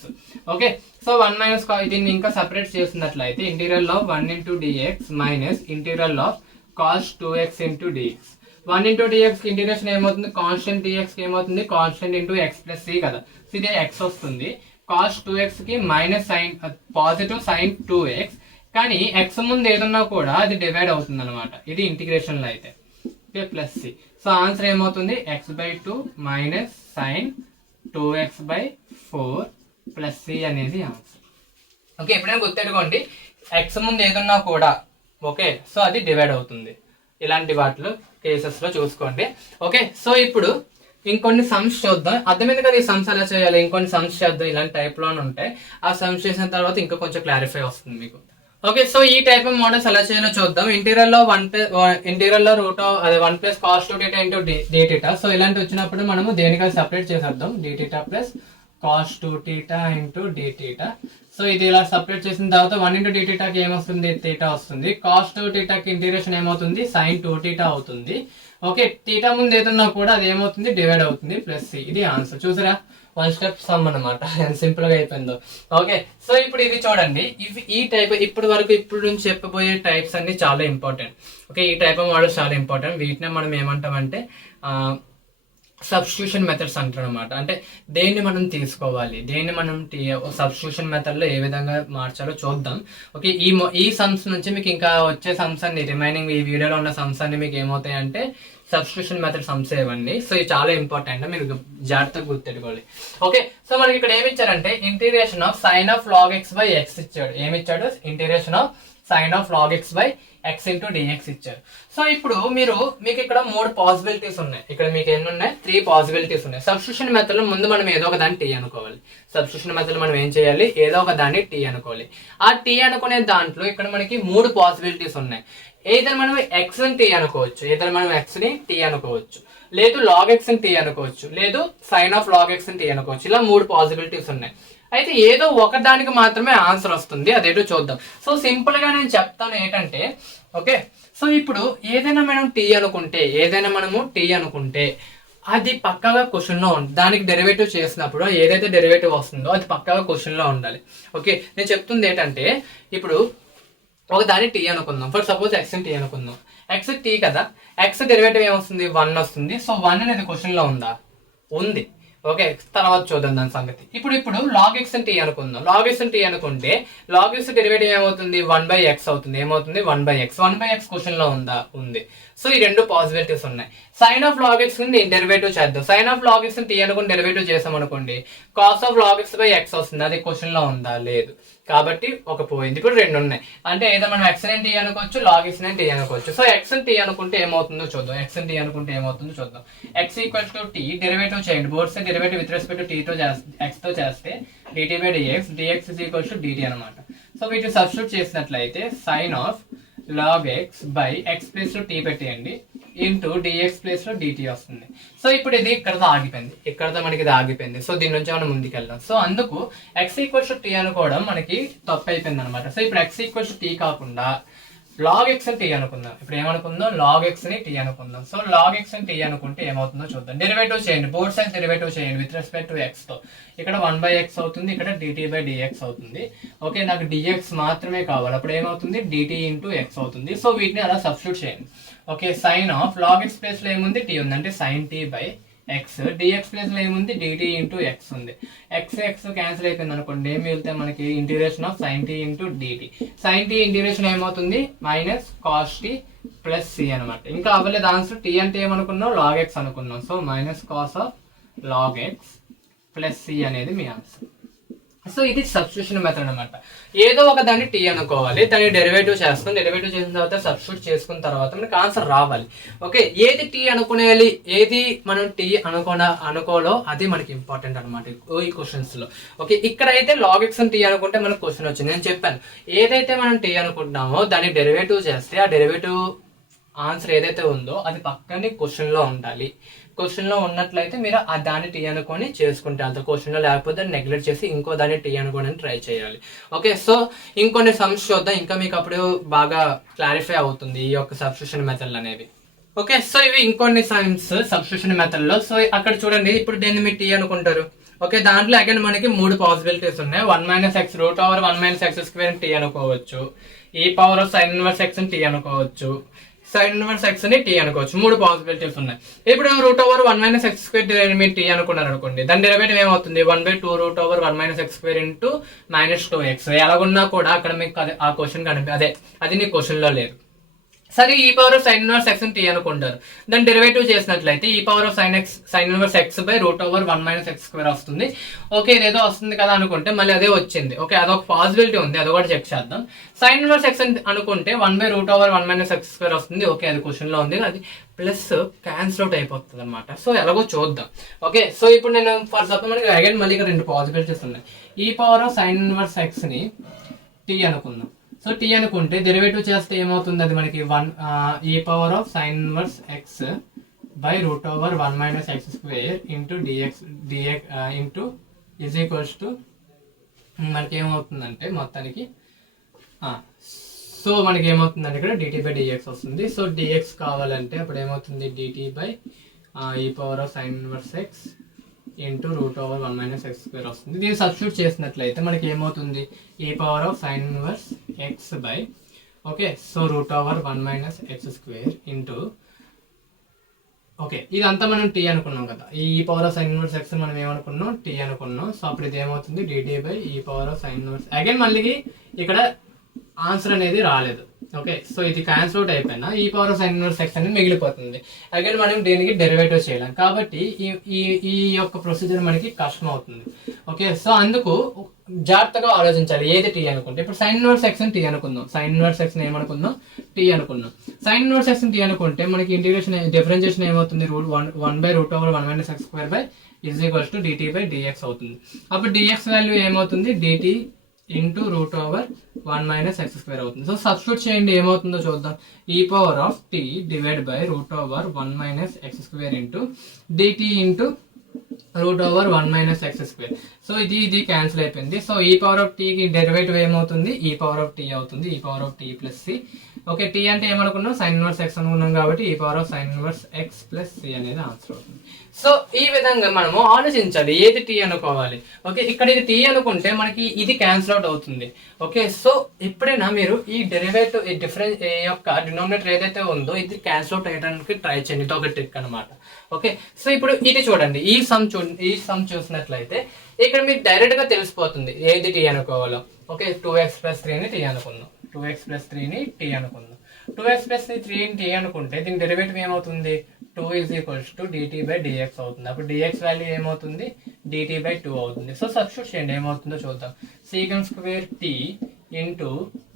Okay, so 1 - దీన్ని ఇంకా సపరేట్ చేసినట్లయితే integral of 1 into dx minus integral of cos 2x into dx. 1 into dx integration ఏమవుతుంది, కాన్స్టెంట్ డిఎక్స్కి ఏమవుతుంది, constant into x plus c కదా. సో ఇది ఎక్స్ వస్తుంది. కాస్ 2xకి minus sine positive sine 2x, కానీ ఎక్స్ ముందు ఏదన్నా కూడా అది డివైడ్ అవుతుంది అనమాట. ఇది ఇంటిగ్రేషన్లో అయితే okay plus C. So answer ఏమవుతుంది, x/2 minus sine 2x/4 plus C అనేది ఆన్సర్. ఓకే ఎప్పుడైనా గుర్తెట్టుకోండి, ఎక్స్ ముందు ఏదన్నా కూడా ఓకే సో అది డివైడ్ అవుతుంది. ఇలాంటి వాటిలో కేసెస్లో చూసుకోండి. ఓకే సో ఇప్పుడు ఇంకొన్ని సమ్స్ చూద్దాం. అర్థమైంది కదా ఈ సమ్స్ ఎలా చేయాలి. ఇంకొన్ని సమ్స్ చేద్దాం, ఇలాంటి టైప్లోనే ఉంటాయి. ఆ సమ్స్ చేసిన తర్వాత ఇంకా కొంచెం క్లారిఫై వస్తుంది మీకు. ఓకే సో ఈ టైప్ ఆఫ్ మోడల్స్ ఎలా చేయాలో చూద్దాం. ఇంటీరియర్లో రూట్ అదే 1 plus cos 2θ into dθ. So ఇలాంటి వచ్చినప్పుడు మనము దేనికది సపరేట్ చేసేద్దాం, dθ plus cos 2θ into dθ. So ఇది ఇలా సపరేట్ చేసిన తర్వాత 1 ఇంటూ dθకి ఏమొస్తుంది, θ వస్తుంది. కాస్ 2θకి ఇంటిగ్రేషన్ ఏమవుతుంది, సైన్ 2θ అవుతుంది. ఓకే θ ముందు ఏదన్నా కూడా అది ఏమవుతుంది, డివైడ్ అవుతుంది ప్లస్ సి. ఇది ఆన్సర్. చూసారా, 1 స్టెప్ సమ్ అనమాట. ఎంత సింపుల్ గా అయిపోయిందో. ఓకే సో ఇప్పుడు ఇది చూడండి, ఇవి ఈ టైప్ ఇప్పుడు నుంచి చెప్పబోయే టైప్స్ అన్ని చాలా ఇంపార్టెంట్. ఓకే ఈ టైప్ ఆఫ్ మోడల్స్ చాలా ఇంపార్టెంట్. వీటినే మనం ఏమంటామంటే సబ్స్టిట్యూషన్ మెథడ్స్ అంటారు అనమాట. అంటే దేన్ని మనం తీసుకోవాలి, దేన్ని మనం సబ్స్టిట్యూషన్ మెథడ్ లో ఏ విధంగా మార్చాలో చూద్దాం. ఓకే ఈ సమ్స్ నుంచి మీకు ఇంకా వచ్చే సమ్స్ అన్ని, రిమైనింగ్ ఈ వీడియోలో ఉన్న సమ్స్ అన్ని మీకు ఏమవుతాయి అంటే సబ్స్టిట్యూషన్ మెథడ్ సమ్స్ ఇవ్వండి. సో ఇది చాలా ఇంపార్టెంట్, మీరు జాగ్రత్తగా గుర్తెట్టుకోవాలి. ఓకే సో మనకి ఇక్కడ ఏమి ఇచ్చారంటే integration of sine of log x by x ఇచ్చాడు. ఏమి ఇచ్చాడు, integration of sine of log x by x into d x ఇచ్చారు. సో ఇప్పుడు మీకు ఇక్కడ 3 పాసిబిలిటీస్ ఉన్నాయి. ఇక్కడ మీకు ఎన్ని ఉన్నాయి, 3 పాసిబిలిటీస్ ఉన్నాయి. సబ్స్టిట్యూషన్ మెథడ్ లో ముందు మనం ఏదో ఒక దాన్ని టీ అనుకోవాలి. సబ్స్టిట్యూషన్ మెథడ్ మనం ఏం చేయాలి, ఏదో ఒక దాన్ని టీ అనుకోవాలి. ఆ టీ అనుకునే దాంట్లో ఇక్కడ మనకి 3 పాసిబిలిటీస్ ఉన్నాయి. ఏదైనా మనం ఎక్స్ ని టీ అనుకోవచ్చు, ఏదైనా మనం ఎక్స్ ని టీ అనుకోవచ్చు, లేదు log x ని టీ అనుకోవచ్చు, లేదు సైన్ ఆఫ్ log x ని టీ అనుకోవచ్చు. ఇలా 3 పాసిబిలిటీస్ ఉన్నాయి. అయితే ఏదో ఒక దానికి మాత్రమే ఆన్సర్ వస్తుంది, అదేటో చూద్దాం. సో సింపుల్ గా నేను చెప్తాను ఏంటంటే, ఓకే సో ఇప్పుడు ఏదైనా మనము టీ అనుకుంటే అది పక్కాగా క్వశ్చన్ లో ఉంది. దానికి డెరివేటివ్ చేసినప్పుడు ఏదైతే డెరివేటివ్ వస్తుందో అది పక్కాగా క్వశ్చన్ లో ఉండాలి. ఓకే నేను చెప్తుంది ఏంటంటే, ఇప్పుడు ఒక దాన్ని టీ అనుకుందాం. ఫర్ సపోజ్ ఎక్స్ టీ అనుకుందాం. ఎక్స్ టీ కదా, ఎక్స్ డెరివేటివ్ ఏమొస్తుంది, 1 వస్తుంది. సో 1 అనేది క్వశ్చన్ లో ఉందా, ఉంది. ఓకే తర్వాత చూద్దాం దాని సంగతి. ఇప్పుడు log x టీ అనుకుందాం. log x టీ అనుకుంటే log x డెరివేటివ్ ఏమవుతుంది, 1/x అవుతుంది. ఏమవుతుంది, 1/x. 1/x క్వశ్చన్ లో ఉందా, ఉంది. సో ఈ 2 పాసిబిలిటీస్ ఉన్నాయి. సైన్ ఆఫ్ log x ని డెరివేటివ్ చేద్దాం. Sine of log x t అనుకుని డెరివేటివ్ చేసాం అనుకోండి, cos of log x by x వస్తుంది. అది క్వశ్చన్ లో ఉందా, లేదు. కాబట్టి ఒక పోయింది. ఇప్పుడు 2 ఉన్నాయి. అంటే ఏదో మనం x ని టీ అనుకోవచ్చు, log x ని టీ అనుకోవచ్చు. సో x ని టీ అనుకుంటే ఏమవుతుందో చూద్దాం. x ని టీ అనుకుంటే ఏమవుతుందో చూద్దాం. x equals to t derivative చేయండి. Both side derivative with respect to t తో x తో చేస్తే dt by dx, dx is equals to dt అనమాట. సో వీటిని సబ్స్టిట్యూట్ చేసినట్లయితే sine of log x by x place లో టీ పెట్టేయండి into dx place లో dt వస్తుంది. సో ఇప్పుడు ఇది ఇక్కడతో ఆగిపోయింది, ఇక్కడతో మనకి ఇది ఆగిపోయింది. సో దీని నుంచి మనం ముందుకెళ్దాం. సో అందుకు x ఈక్వల్స్ టు టీ అనుకోవడం మనకి తప్పు అయిపోయింది అనమాట. సో ఇప్పుడు x ఈక్వల్స్ టు టీ కాకుండా log x ని టీ అనుకుందాం. ఇప్పుడు ఏమనుకుందాం, log x ని టీ అనుకుందాం. సో log x ని టీ అనుకుంటే ఏమవుతుందో చూద్దాం. డెరివేటివ్ చేయండి, బోత్ సైడ్ డెరివేటివ్ చేయండి విత్ రెస్పెక్ట్ టు x తో. ఇక్కడ 1/x అవుతుంది, ఇక్కడ dt బై dx అవుతుంది. ఓకే నాకు dx మాత్రమే కావాలి. అప్పుడు ఏమవుతుంది, dt ఇంటూ x అవుతుంది. సో వీటిని అలా సబ్స్టిట్యూట్ చేయండి. Okay sine of log x place లో ఏముంది, t ఉంది, అంటే sine t by x. dx place లో ఏముంది, dt ఇంటూ x ఉంది. x క్యాన్సిల్ అయిపోయింది అనుకోండి, ఏమి వెళ్తే మనకి integration of sine t into dt. Sine t integration ఏమవుతుంది, minus cos t plus c అనమాట. ఇంకా అవ్వలేదు ఆన్సర్. t అంటే ఏమనుకున్నాం, log x అనుకున్నాం. So minus cos of log x plus c అనేది మీ ఆన్సర్. సో ఇది సబ్స్టిట్యూషన్ మెథడ్ అనమాట. ఏదో ఒక దాన్ని టీ అనుకోవాలి, దాన్ని డెరివేటివ్ చేస్తాం. డెరివేటివ్ చేసిన తర్వాత సబ్స్టిట్యూట్ చేసుకున్న తర్వాత మనకి ఆన్సర్ రావాలి. ఓకే ఏది టీ అనుకునేది, ఏది మనం టీ అనుకోలో అది మనకి ఇంపార్టెంట్ అనమాట ఈ క్వశ్చన్స్ లో. ఓకే ఇక్కడైతే log x టీ అనుకుంటే మనకు క్వశ్చన్ వచ్చింది. నేను చెప్పాను ఏదైతే మనం టీ అనుకుంటున్నామో దాన్ని డెరివేటివ్ చేస్తే ఆ డెరివేటివ్ ఆన్సర్ ఏదైతే ఉందో అది పక్కనే క్వశ్చన్ లో ఉండాలి. క్వశ్చన్ లో ఉన్నట్లయితే మీరు ఆ దాన్ని టీ అనుకొని చేసుకుంటే అంత, క్వశ్చన్ లో లేకపోతే నెగ్లెక్ట్ చేసి ఇంకో దాన్ని టీ అనుకోని ట్రై చేయాలి. ఓకే సో ఇంకొన్ని సమ్స్ చూద్దాం, ఇంకా మీకు అప్పుడు బాగా క్లారిఫై అవుతుంది ఈ యొక్క సబ్స్టిట్యూషన్ మెథడ్ అనేవి. ఓకే సో ఇవి ఇంకొన్ని సమ్స్ సబ్స్టిట్యూషన్ మెథడ్ లో. సో అక్కడ చూడండి, ఇప్పుడు దీన్ని మీరు టీ అనుకుంటారు. ఓకే దాంట్లో అగైన్ మనకి 3 పాసిబిలిటీస్ ఉన్నాయి. 1 - x root over 1 - x² t అనుకోవచ్చు, e power sine inverse x t అనుకోవచ్చు, సైన్ ఇన్వర్స్ ఎక్స్ ని టీ అనుకోవచ్చు. 3 పాసిబిలిటీస్ ఉన్నాయి. ఇప్పుడు √1 - x² మీరు టీ అనుకున్నారు అనుకోండి, దాని డెరివేటివ్ ఏమవుతుంది 1/2 √1 - x² ఇంటూ -2x. ఎలాగున్నా కూడా అక్కడ మీకు ఆ క్వశ్చన్ అది నీ క్వశ్చన్ లో లేదు. సరే ఈ power of sine inverse x t అనుకుంటారు. దాని డెరివేటివ్ చేసినట్లయితే ఈ power of sine inverse x by √1 - x² వస్తుంది. ఓకే ఇదేదో వస్తుంది కదా అనుకుంటే మళ్ళీ అదే వచ్చింది. ఓకే అదొక పాసిబిలిటీ ఉంది, అది కూడా చెక్ చేద్దాం. సైన్ ఇన్వర్స్ ఎక్స్ అనుకుంటే 1/√1 - x² వస్తుంది. ఓకే అది క్వశ్చన్ లో ఉంది, అది ప్లస్ క్యాన్సిల్ అవుట్ అయిపోతుంది అనమాట. సో ఎలాగో చూద్దాం. ఓకే సో ఇప్పుడు నేను ఫర్ సపోజ్ మనకి అగైన్ మళ్ళీ ఇక్కడ 2 పాసిబిలిటీస్ ఉన్నాయి. ఈ power of sine inverse x ని టీ అనుకుందాం. సో టీ అనుకుంటే డెరివేటివ్ చేస్తే ఏమవుతుంది, అది మనకి ఈ power of sine inverse x by √1 - x² into dx into is equals to మనకి ఏమవుతుందంటే మొత్తానికి సో మనకి ఏమవుతుందంటే ఇక్కడ dt/dx వస్తుంది. సో dx కావాలంటే అప్పుడు ఏమవుతుంది dt బై ఈ power of sine inverse x into √1 - x² వస్తుంది. దీన్ని సబ్స్టిట్యూట్ చేసినట్లయితే మనకి ఏమవుతుంది ఈ power of sine inverse x by okay so √1 - x² into okay ఇదంతా మనం టీ అనుకున్నాం కదా. ఈ power of sine inverse x మనం ఏమనుకున్నాం టీ అనుకున్నాం. సో అప్పుడు ఇది ఏమవుతుంది dt బై ఈ power of sine inverse again మళ్ళీ ఇక్కడ ఆన్సర్ అనేది రాలేదు. ఓకే సో ఇది క్యాన్సిల్ అవుట్ అయిపోయినా ఈ power of sine inverse x అనేది మిగిలిపోతుంది. అగైన్ మనం దీనికి డెరివేటివ్ చేయలేం కాబట్టి ఈ యొక్క ప్రొసీజర్ మనకి కష్టం అవుతుంది. ఓకే సో అందుకు జాగ్రత్తగా ఆలోచించాలి ఏది టీ అనుకుంటే. ఇప్పుడు సైన్ ఇన్వర్స్ ఎక్స్ టీ అనుకుందాం. సైన్ ఇన్వర్స్ ఎక్స్ ఏమనుకుందాం టీ అనుకున్నాం. సైన్ ఇన్వర్స్ ఎక్స్ టీ అనుకుంటే మనకి ఇంటిగ్రేషన్ డిఫరెన్షియేషన్ ఏమవుతుంది 1/√1 - x² by is equals to dt/dx అవుతుంది. అప్పుడు dx వాల్యూ ఏమవుతుంది dt ఇంటూ √1 - x² అవుతుంది. సో సబ్స్టిట్యూట్ చేయండి ఏమవుతుందో చూద్దాం. ఈ power of t divide by √1 - x² into dt into √1 - x². So ఇది క్యాన్సిల్ అయిపోయింది. సో ఈ పవర్ ఆఫ్ టీ కి డెరివేటివ్ ఏమవుతుంది ఈ పవర్ ఆఫ్ టీ అవుతుంది. ఈ power of t plus c. Okay t అంటే ఏమనుకున్నాం సైన్ ఇన్వర్స్ ఎక్స్ అనుకున్నాం కాబట్టి ఈ power of sine inverse x plus C అనేది ఆన్సర్ అవుతుంది. సో ఈ విధంగా మనము ఆలోచించాలి ఏది టీ అనుకోవాలి. ఓకే ఇక్కడ ఇది టీ అనుకుంటే మనకి ఇది క్యాన్సిల్ అవుట్ అవుతుంది. ఓకే సో ఎప్పుడైనా మీరు ఈ డెరివేటివ్ ఈ డిఫరెన్స్ యొక్క డినామినేటర్ ఏదైతే ఉందో ఇది క్యాన్సిల్ అవుట్ అయ్యడానికి ట్రై చేయండి. ఇది ఒక ట్రిక్ అనమాట. ఓకే సో ఇప్పుడు ఇది చూడండి ఈ సమ్ చూసినట్లయితే ఇక్కడ మీకు డైరెక్ట్ గా తెలిసిపోతుంది ఏది టీ అనుకోవాలో. ఓకే 2x + 3 ని టీ అనుకుందాం. 2x + 3 ని టీ అనుకుందాం. 2x + 3 ని టీ అనుకుంటే దీని డెరివేటివ్ ఏమవుతుంది 2 = dt/dx అవుతుంది. అప్పుడు dx వాల్యూ ఏమవుతుంది dt/2 అవుతుంది. సో సబ్స్టిట్యూట్ చేయండి ఏమవుతుందో చూద్దాం. sec² t into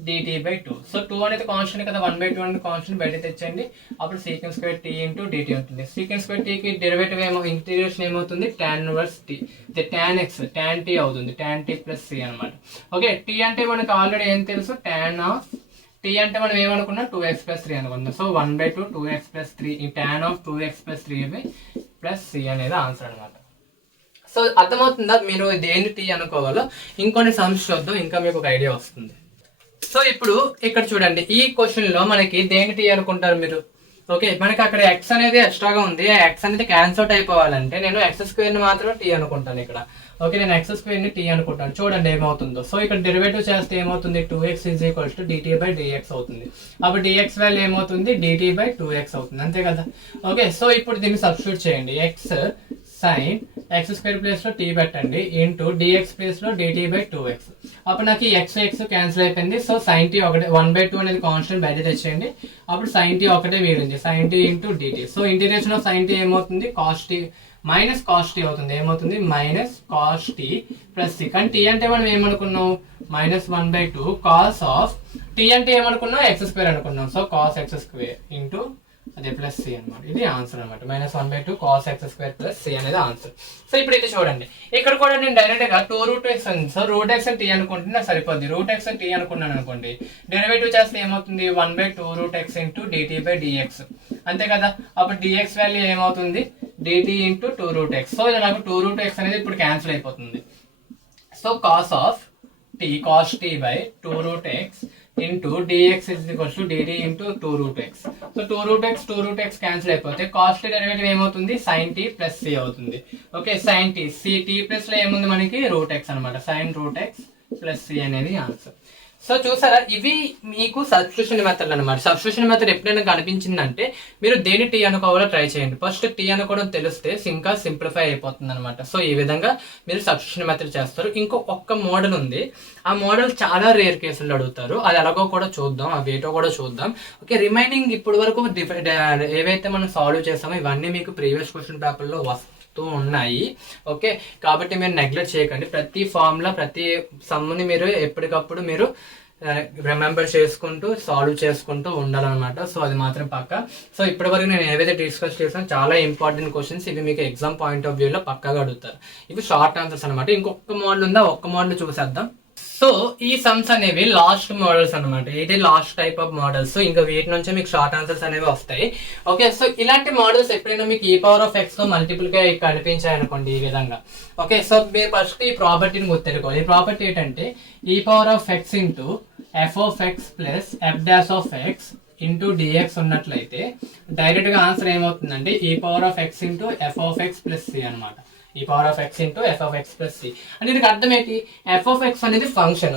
dt/2. So 2 అనేది కాన్స్టెంట్ కదా 1/2 అనేది కాన్స్టెంట్ బయట తెచ్చండి. అప్పుడు sec² t ఇంటూ dt అవుతుంది. sec² t కి డెరివేటివ్ ఇంటిగ్రేషన్ ఏమవుతుంది tan inverse t tan x tan t అవుతుంది. tan t + c అన్నమాట. ఓకే t అంటే మనకు ఆల్రెడీ ఏం తెలుసు tan ఆఫ్ t అంటే మనం ఏమనుకున్నాం 2x + 3 అనుకున్నాం. So 1/2 2x + 3 tan of 2x + 3 + c అనేది ఆన్సర్ అనమాట. సో అర్థమవుతుందా మీరు దేని టీ అనుకోవాలో. ఇంకొన్ని సమ్స్ చూద్దాం ఇంకా మీకు ఒక ఐడియా వస్తుంది. సో ఇప్పుడు ఇక్కడ చూడండి ఈ క్వశ్చన్ లో మనకి దేని టీ అనుకుంటారు మీరు. ఓకే మనకి అక్కడ x అనేది ఎక్స్ట్రాగా ఉంది. x అనేది క్యాన్సిల్ అవుట్ అయిపోవాలంటే నేను x² ని మాత్రం టీ అనుకుంటాను ఇక్కడ. ఓకే నేను x² ని టీ అనుకుంటాను. చూడండి ఏమవుతుందో. సో ఇక్కడ డెరివేటివ్ చేస్తే ఏమవుతుంది 2x = dt/dx అవుతుంది. అప్పుడు dx వాల్యూ ఏమవుతుంది dt/2x అవుతుంది అంతే కదా. ఓకే సో ఇప్పుడు దీన్ని సబ్స్టిట్యూట్ చేయండి. x sin x² ప్లేస్ లో t పెట్టండి ఇంటూ dx ప్లేస్ లో dt/2x. అప్పుడు నాకు ఈ x క్యాన్సిల్ అయిపోయింది. సో sin t ఒకటే 1/2 అనేది కాన్స్టెంట్ బయట తెచ్చేయండి. అప్పుడు sin t ఒకటే మిగిలింది sin t into dt. So integration of sin t ఏమవుతుంది cos t minus cos t అవుతుంది. ఏమవుతుంది minus cos t plus c. కానీ t అంటే మనం ఏమనుకున్నాం -1/2 cos ఆఫ్ t అంటే ఏమనుకున్నాం x² అనుకున్నాం. సో cos x² ఇంటూ అదే ప్లస్ సి అనమాట. ఇది ఆన్సర్ అనమాట. -1/2 cos x² + c అనేది ఆన్సర్. సో ఇప్పుడు ఇది చూడండి ఇక్కడ కూడా నేను డైరెక్ట్ గా 2√x సో √x ని t అనుకుంటే నాకు సరిపోద్ది. √x ని t అనుకున్నాను అనుకోండి డెరివేటివ్ చేస్తే ఏమవుతుంది 1/2√x ఇంటూ dt/dx అంతే కదా. అప్పుడు dx వాల్యూ ఏమవుతుంది dt ఇంటూ 2√x. సో ఇది నాకు 2√x అనేది ఇప్పుడు క్యాన్సిల్ అయిపోతుంది. So cos of t cos t by 2√x into dx = dt into 2√x. So 2√x cancel అయిపోతే కాస్ట్ డెరివేటివ్ ఏమవుతుంది sin t + c అవుతుంది. Okay sin t c t plus లో ఏముంది మనకి √x అనమాట. sin √x + c అనేది answer. So చూసారా, ఇవి మీకు సబ్స్టిట్యూషన్ మెథడ్ అనమాట. సబ్స్టిట్యూషన్ మెథడ్ ఎప్పుడైనా కనిపించిందంటే మీరు దేని టీ అనుకోవాలో ట్రై చేయండి. ఫస్ట్ టీ అనుకోవడం తెలిస్తే ఇంకా సింప్లిఫై అయిపోతుంది అనమాట. సో ఈ విధంగా మీరు సబ్స్టిట్యూషన్ మెథడ్ చేస్తారు. ఒక్క మోడల్ ఉంది, ఆ మోడల్ చాలా రేర్ కేసులు అడుగుతారు. అది ఎలాగో కూడా చూద్దాం, ఆ వేటో కూడా చూద్దాం. ఓకే, రిమైనింగ్ ఇప్పటి వరకు ఏవైతే మనం సాల్వ్ చేస్తామో ఇవన్నీ మీకు ప్రీవియస్ క్వశ్చన్ పేపర్లో ఉన్నాయి. ఓకే, కాబట్టి మీరు నెగ్లెక్ట్ చేయకండి. ప్రతి ఫార్ములా ప్రతి సమ్ని మీరు ఎప్పటికప్పుడు మీరు రిమెంబర్ చేసుకుంటూ సాల్వ్ చేసుకుంటూ ఉండాలన్నమాట. సో అది మాత్రం పక్క. సో ఇప్పటి వరకు నేను ఏవైతే డిస్కస్ చేసాను చాలా ఇంపార్టెంట్ క్వశ్చన్స్, ఇవి మీకు ఎగ్జామ్ పాయింట్ ఆఫ్ వ్యూలో పక్కాగా అడుగుతారు. ఇవి షార్ట్ ఆన్సర్స్ అనమాట. ఇంకొక మోడల్ ఉందా, ఒక్క మోడల్ చూసేద్దాం. సో ఈ సమ్స్ అనేవి లాస్ట్ మోడల్స్ అనమాట. ఇది లాస్ట్ టైప్ ఆఫ్ మోడల్స్. ఇంకా వీటి నుంచి మీకు షార్ట్ ఆన్సర్స్ అనేవి వస్తాయి. ఓకే, సో ఇలాంటి మోడల్స్ ఎప్పుడైనా మీకు e⁻x తో మల్టిపుల్ గా కనిపించాయి అనుకోండి ఈ విధంగా. ఓకే, సో మీరు ఫస్ట్ ఈ ప్రాపర్టీని గుర్తెట్టుకోవాలి. ఈ ప్రాపర్టీ ఏంటంటే e⁻x into f(x) plus f'(x) into dx ఉన్నట్లయితే డైరెక్ట్ గా ఆన్సర్ ఏమవుతుందంటే e⁻x into f(x) plus c అనమాట. e⁻x into f(x) plus c అంటే దీనికి అర్థం ఏంటి, f(x) అనేది ఫంక్షన్,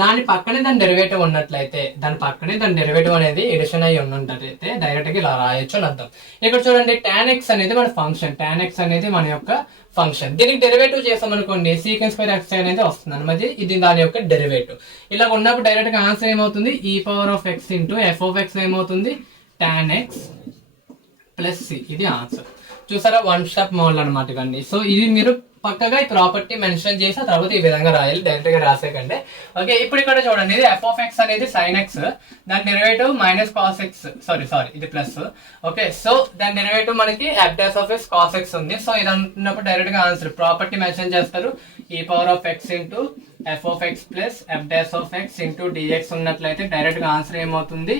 దాని పక్కనే దాని డెరివేటివ్ ఉన్నట్లయితే దాని డెరివేటివ్ అనేది ఎడిషన్ అయ్యి ఉన్నట్లయితే డైరెక్ట్ గా ఇలా రాయొచ్చు అని అర్థం. ఇక్కడ చూడండి, tan x అనేది మన ఫంక్షన్, tan x అనేది మన యొక్క ఫంక్షన్. దీనికి డెరివేటివ్ చేసాం అనుకోండి sec² x అనేది వస్తుంది అనమాట. ఇది దాని యొక్క డెరివేటివ్. ఇలా ఉన్నప్పుడు డైరెక్ట్ గా ఆన్సర్ ఏమవుతుంది, e⁻x ఇంటూ f(x) ఏమవుతుంది tan x ప్లస్ c. ఇది ఆన్సర్. చూసారా, వన్ స్టెప్ మోడల్ అనమాట ఇవన్నీ. సో ఇది మీరు పక్కగా ఈ ప్రాపర్టీ మెన్షన్ చేసి ఆ తర్వాత ఈ విధంగా రాయాలి, డైరెక్ట్ గా రాసేకండి. ఓకే, ఇప్పుడు ఇక్కడ చూడండి, ఇది f(x) అనేది sin x, దాని derivative minus cos x, sorry ఇది ప్లస్. ఓకే, సో దాని డెరివేటివ్ మనకి f' cos x ఉంది. సో ఇది అన్నప్పుడు డైరెక్ట్ గా ఆన్సర్ ప్రాపర్టీ మెన్షన్ చేస్తారు, e⁻x into f(x) plus f'(x) into dx ఉన్నట్లయితే డైరెక్ట్ గా ఆన్సర్ ఏమవుతుంది,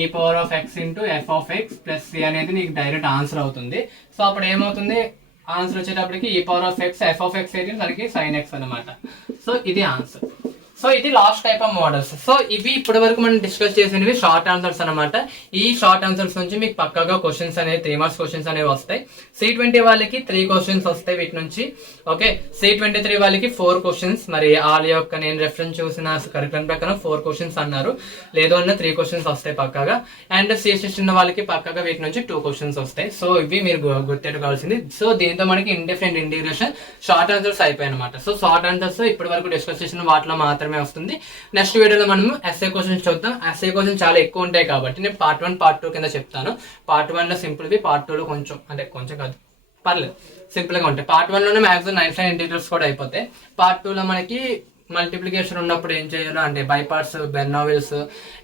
e⁻x into f(x) plus c అనేది నీకు డైరెక్ట్ ఆన్సర్ అవుతుంది. సో అప్పుడు ఏమవుతుంది, ఆన్సర్ వచ్చేటప్పటికి e⁻x f(x) అయితే దానికి sin x అనమాట. సో ఇది ఆన్సర్. సో ఇది last type of models. So ఇవి ఇప్పటి వరకు మనం డిస్కస్ చేసినవి షార్ట్ ఆన్సర్స్ అనమాట. ఈ షార్ట్ ఆన్సర్స్ నుంచి మీకు పక్కగా క్వశ్చన్స్ అనేవి 3 మార్క్స్ క్వశ్చన్స్ అనేవి వస్తాయి. C20 వాళ్ళకి 3 క్వశ్చన్స్ వస్తాయి వీటి నుంచి. ఓకే, C23 వాళ్ళకి 4 క్వశ్చన్స్. మరి వాళ్ళ యొక్క నేను రెఫరెన్స్ చూసిన కరికులం ప్రకారం 4 క్వశ్చన్స్ అన్నారు, లేదు అన్న 3 క్వశ్చన్స్ వస్తాయి పక్కగా. అండ్ C16 వాళ్ళకి పక్కగా వీటి నుంచి 2 క్వశ్చన్స్ వస్తాయి. సో ఇవి మీరు గుర్తెట్టుకోవాల్సింది. సో దీంతో మనకి ఇండిఫరెంట్ ఇంటిగ్రేషన్ షార్ట్ ఆన్సర్స్ అయిపోయాయి అనమాట. సో షార్ట్ ఆన్సర్స్ ఇప్పటి వరకు డిస్కస్ చేసిన వాటిలో మాత్రమే వస్తుంది. నెక్స్ట్ వీడియోలో మనము ఎస్ఏ క్వశ్చన్స్ చూద్దాం. ఎస్ఏ క్వశ్చన్స్ చాలా ఎక్కువ ఉంటాయి కాబట్టి నేను పార్ట్ 1 పార్ట్ 2 కింద చెప్తాను. పార్ట్ 1 లో సింపుల్ వి, పార్ట్ 2 లో కొంచెం కాదు పర్లేదు సింపుల్ గా ఉంటాయి. పార్ట్ 1 లోనే మాక్సిమం 9 ఇంటిగ్రల్స్ కూడా అయిపోతాయి. పార్ట్ 2 లో మనకి మల్టిప్లికేషన్ ఉన్నప్పుడు ఏం చేయాలో అంటే by parts, Bernoulli's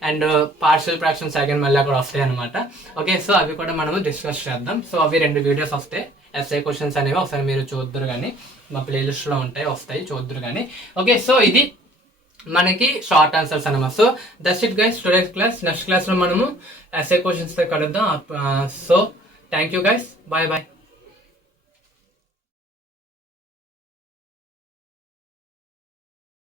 and partial fractions again మళ్ళీ అక్కడ వస్తాయి అనమాట. ఓకే, సో అవి కూడా మనము డిస్కస్ చేద్దాం. సో అవి 2 వీడియోస్ వస్తాయి. ఎస్ఏ క్వశ్చన్స్ అనేవి ఒకసారి మీరు చూద్దరు కానీ, మా ప్లేలిస్ట్ లో వస్తాయి చూద్దరు కానీ. ఓకే, సో ఇది మనకి షార్ట్ ఆన్సర్స్ అనమాట. So that's it guys, today's class. Next class లో మనము ఎస్ఏ క్వశ్చన్స్ తో కలుద్దాం. So thank you guys, bye bye.